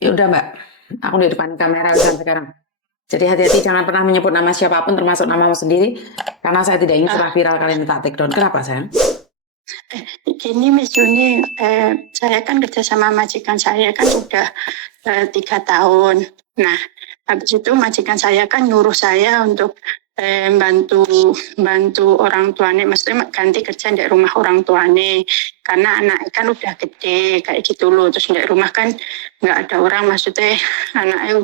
Ya udah Mbak, aku di depan kamera udah sekarang. Jadi hati-hati jangan pernah menyebut nama siapapun termasuk namamu sendiri karena saya tidak ingin setelah Ah, viral kalian minta take down. Kenapa sayang? Gini Miss Juni, saya kan kerja sama majikan saya kan udah 3 tahun. Nah, habis itu majikan saya kan nyuruh saya untuk bantu bantu orang tuane, maksudnya ganti kerja di rumah orang tuane, karena anak kan udah gede kayak gitu loh. Terus di rumah kan nggak ada orang, maksudnya anaknya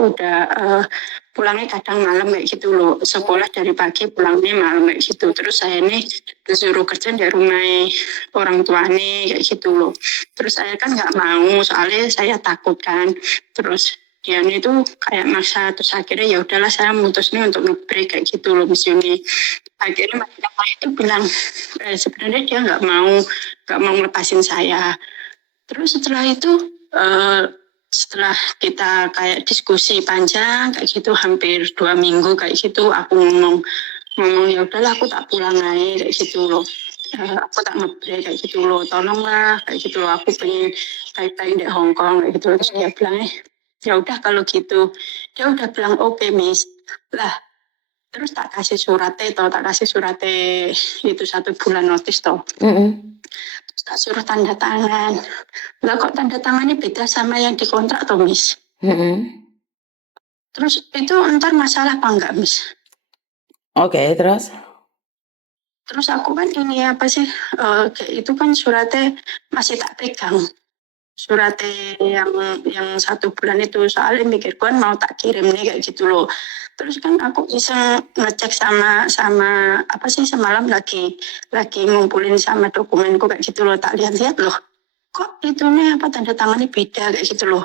udah pulangnya kadang malam kayak gitu loh. Sekolah dari pagi pulangnya malam kayak gitu. Terus saya ini disuruh kerja di rumah orang tuane kayak gitu loh. Terus saya kan nggak mau, soalnya saya takut kan. Terus dia itu kayak maksa, terus akhirnya ya udahlah saya memutusnya untuk nge-break kayak gitu loh Miss Yuni. Akhirnya majikan saya itu bilang sebenarnya dia nggak mau ngelepasin saya. Terus setelah itu setelah kita kayak diskusi panjang kayak gitu hampir 2 minggu kayak gitu, aku ngomong ya udahlah aku tak pulang aja kayak gitu loh. Aku tak nge-break kayak gitu loh, tolonglah kayak gitu loh, aku pengen baik-baik di Hong Kong kayak gitu. Terus dia bilang ya udah kalau gitu. Dia udah bilang oke Miss lah. Terus tak kasih suratnya itu 1 bulan notis toh. Terus tak suruh tanda tangan. Lah kok tanda tangannya beda sama yang dikontrak toh Miss. Terus itu ntar masalah apa enggak Miss? Oke, terus? Terus aku kan ini apa sih, kayak itu kan suratnya masih tak pegang. Suratnya yang 1 bulan itu, soalnya mikir kan mau tak kirim nih kayak gitu loh. Terus kan aku bisa ngecek sama apa sih, semalam lagi ngumpulin sama dokumenku kayak gitu loh, tak lihat-lihat loh. Kok itu nih apa tanda tangannya beda kayak gitu loh.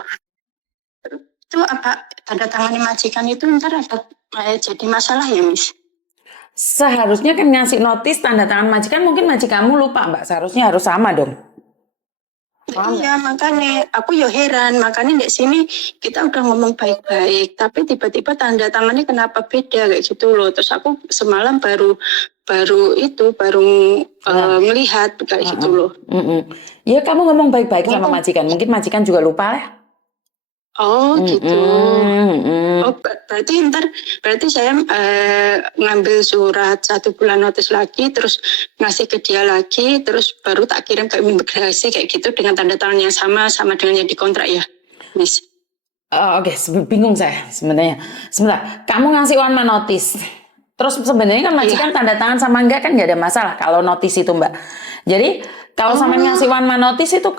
Itu apa tanda tangannya majikan itu ntar apa jadi masalah ya Miss? Seharusnya kan ngasih notis tanda tangan majikan, mungkin majikanmu lupa Mbak, seharusnya harus sama dong. Paham nggak? Iya, makanya aku ya heran, makanya di sini kita udah ngomong baik-baik, tapi tiba-tiba tanda tangannya kenapa beda kayak gitu loh. Terus aku semalam baru baru itu baru ngelihat kayak gitu loh. Ya kamu ngomong baik-baik sama majikan, mungkin majikan juga lupa lah. Oh gitu. Mm-mm. Oh berarti saya ngambil surat 1 bulan notis lagi, terus ngasih ke dia lagi, terus baru tak kirim ke imigrasi kayak gitu dengan tanda tangan yang sama dengan yang dikontrak ya, Miss. Oke, bingung saya sebenarnya. Sebentar, kamu ngasih one man notice. Terus sebenarnya kan majikan Iya. tanda tangan sama enggak kan nggak ada masalah kalau notice itu Mbak. Jadi kalau sampai ngasih Oh, one man notice itu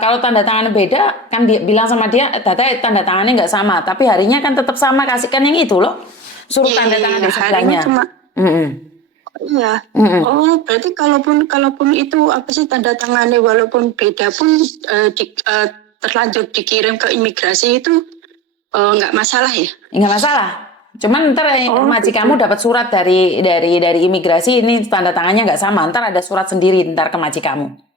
kalau tanda tangan beda kan dia bilang sama dia tanda tangannya nggak sama, tapi harinya kan tetap sama, kasihkan yang itu loh. Suruh iya, tanda iya, tangan iya. di Harinya sebelahnya. cuma, Mm-mm. iya. Mm-mm. Oh, berarti kalaupun itu apa sih tanda tangannya walaupun beda pun terlanjur dikirim ke imigrasi itu nggak masalah ya? Nggak masalah. Cuman ntar Oh, majikanmu gitu. dapat surat dari imigrasi ini tanda tangannya nggak sama. Ntar ada surat sendiri ntar ke majikanmu.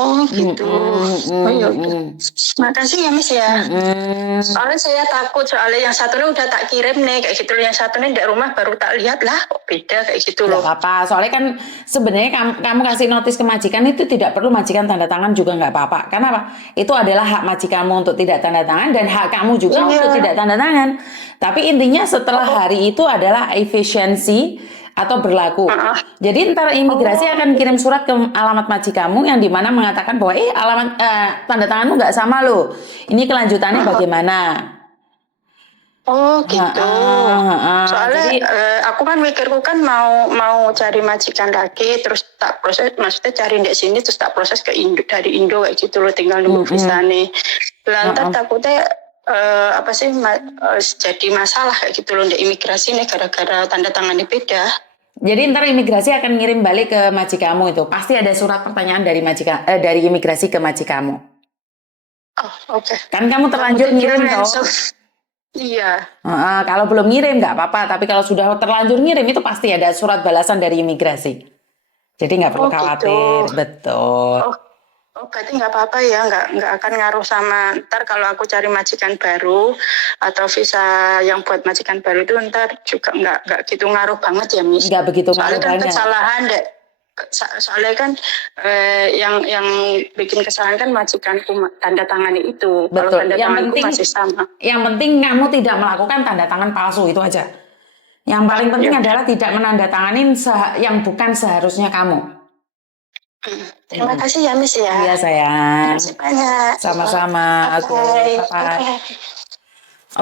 Oh, gitu. Oh, ya udah. Mm-mm. Makasih ya, Miss ya. Mm-mm. Soalnya saya takut, soalnya yang satu ini udah tak kirim nih kayak gitu loh. Yang satu ini di rumah baru tak lihat lah, kok beda kayak gitu Nggak loh. apa-apa. Soalnya kan sebenarnya kamu kasih notis ke majikan itu tidak perlu majikan tanda tangan juga nggak apa-apa. Karena apa? Itu adalah hak majikanmu untuk tidak tanda tangan dan hak kamu juga untuk Iya. tidak tanda tangan. Tapi intinya setelah Oh, hari itu adalah efisiensi atau berlaku. ah, Jadi ntar imigrasi oh, akan kirim surat ke alamat majikanmu yang dimana mengatakan bahwa alamat tanda tanganmu nggak sama loh. Ini kelanjutannya ah. bagaimana? Oh gitu. Soalnya Jadi aku kan mikirku kan mau cari majikan lagi, terus tak proses, maksudnya cari di sini terus tak proses ke Indo, dari Indo kayak gitu loh, tinggal nunggu visa nih. Lantar takutnya apa sih jadi masalah kayak gitu loh di imigrasi nih gara-gara tanda tangannya beda. Jadi ntar imigrasi akan ngirim balik ke majikamu itu. Pasti ada surat pertanyaan dari imigrasi ke majikamu. Oh oke. Kan kamu terlanjur Takutnya dia ngirim toh. langsung. Iya. Kalau belum ngirim nggak apa-apa, tapi kalau sudah terlanjur ngirim itu pasti ada surat balasan dari imigrasi. Jadi nggak perlu Oh gitu. khawatir, betul. Oh, oh berarti nggak apa-apa ya, nggak akan ngaruh sama ntar kalau aku cari majikan baru atau visa yang buat majikan baru itu ntar juga nggak gitu ngaruh banget ya Miss. Nggak begitu Soalnya ngaruh kan banget. kesalahan deh. Soalnya kan yang bikin kesalahan kan majikanku tanda tangani itu. Kalau Betul. tanda Yang tanganku penting, masih sama. yang penting kamu tidak melakukan tanda tangan palsu, itu aja. Yang paling penting Ya. adalah tidak menandatanganin yang bukan seharusnya kamu. Terima kasih ya Miss ya. Iya sayang. Terima kasih banyak. Sama-sama. Oke, bye-bye. Bye.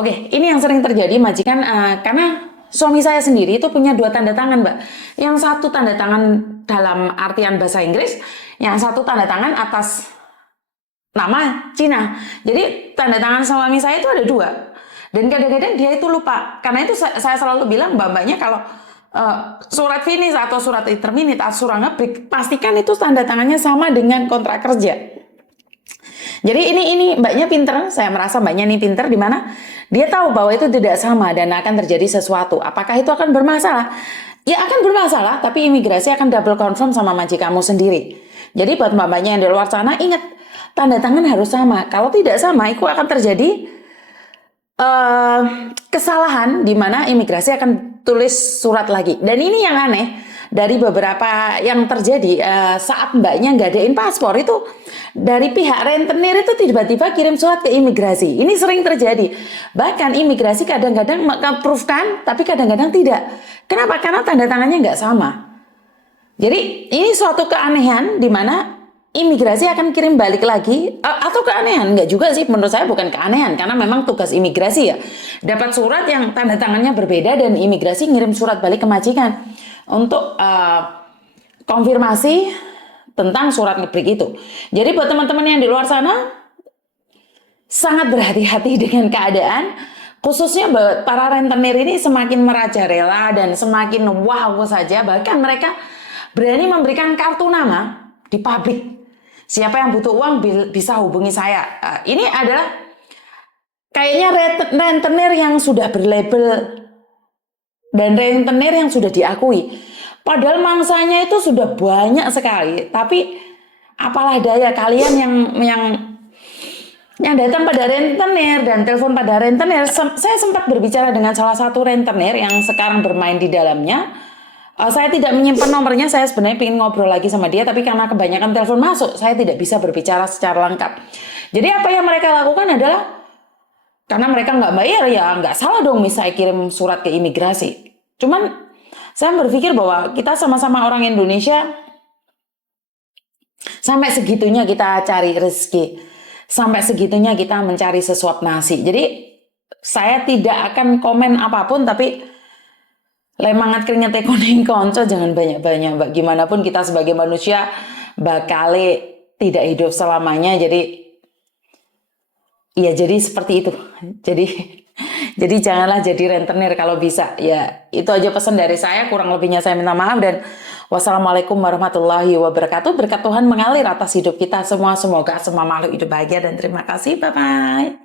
Oke, ini yang sering terjadi majikan karena suami saya sendiri itu punya 2 tanda tangan, Mbak. Yang satu tanda tangan dalam artian bahasa Inggris, yang satu tanda tangan atas nama Cina. Jadi tanda tangan suami saya itu ada 2. Dan kadang-kadang dia itu lupa. Karena itu saya selalu bilang mbak-mbaknya kalau surat finish atau surat terminate atau surat ngebreak, pastikan itu tanda tangannya sama dengan kontrak kerja. Jadi ini mbaknya pinter, saya merasa mbaknya ini pinter di mana dia tahu bahwa itu tidak sama dan akan terjadi sesuatu. Apakah itu akan bermasalah? Ya akan bermasalah, tapi imigrasi akan double confirm sama majikanmu sendiri. Jadi buat mbak-mbaknya yang di luar sana, ingat tanda tangan harus sama. Kalau tidak sama, itu akan terjadi kesalahan di mana imigrasi akan tulis surat lagi. Dan ini yang aneh dari beberapa yang terjadi saat mbaknya ngadain paspor itu dari pihak rentenir itu tiba-tiba kirim surat ke imigrasi. Ini sering terjadi. Bahkan imigrasi kadang-kadang meng-approve-kan, tapi kadang-kadang tidak. Kenapa? Karena tanda tangannya nggak sama. Jadi ini suatu keanehan di mana imigrasi akan kirim balik lagi, atau keanehan, nggak juga sih, menurut saya bukan keanehan, karena memang tugas imigrasi ya, dapat surat yang tanda tangannya berbeda dan imigrasi ngirim surat balik ke majikan untuk konfirmasi tentang surat ngebreak itu. Jadi buat teman-teman yang di luar sana, sangat berhati-hati dengan keadaan, khususnya buat para rentenir ini semakin merajalela dan semakin wow saja, bahkan mereka berani memberikan kartu nama di publik. Siapa yang butuh uang bisa hubungi saya. Ini adalah kayaknya rentenir yang sudah berlabel dan rentenir yang sudah diakui. Padahal mangsanya itu sudah banyak sekali. Tapi apalah daya kalian yang datang pada rentenir dan telepon pada rentenir. Saya sempat berbicara dengan salah satu rentenir yang sekarang bermain di dalamnya. Saya tidak menyimpan nomornya, saya sebenarnya ingin ngobrol lagi sama dia, tapi karena kebanyakan telepon masuk, saya tidak bisa berbicara secara lengkap. Jadi apa yang mereka lakukan adalah, karena mereka nggak bayar, ya nggak salah dong misalnya kirim surat ke imigrasi. Cuman saya berpikir bahwa kita sama-sama orang Indonesia, sampai segitunya kita cari rezeki, sampai segitunya kita mencari sesuap nasi. Jadi saya tidak akan komen apapun, tapi lemangat keringet kuning konco jangan banyak-banyak, Mbak. Gimana pun kita sebagai manusia bakal tidak hidup selamanya. Jadi ya jadi seperti itu. Jadi janganlah jadi rentenir kalau bisa. Ya itu aja pesan dari saya. Kurang lebihnya saya minta maaf dan wassalamualaikum warahmatullahi wabarakatuh. Berkat Tuhan mengalir atas hidup kita semua. Semoga semua makhluk hidup bahagia dan terima kasih. Bye bye.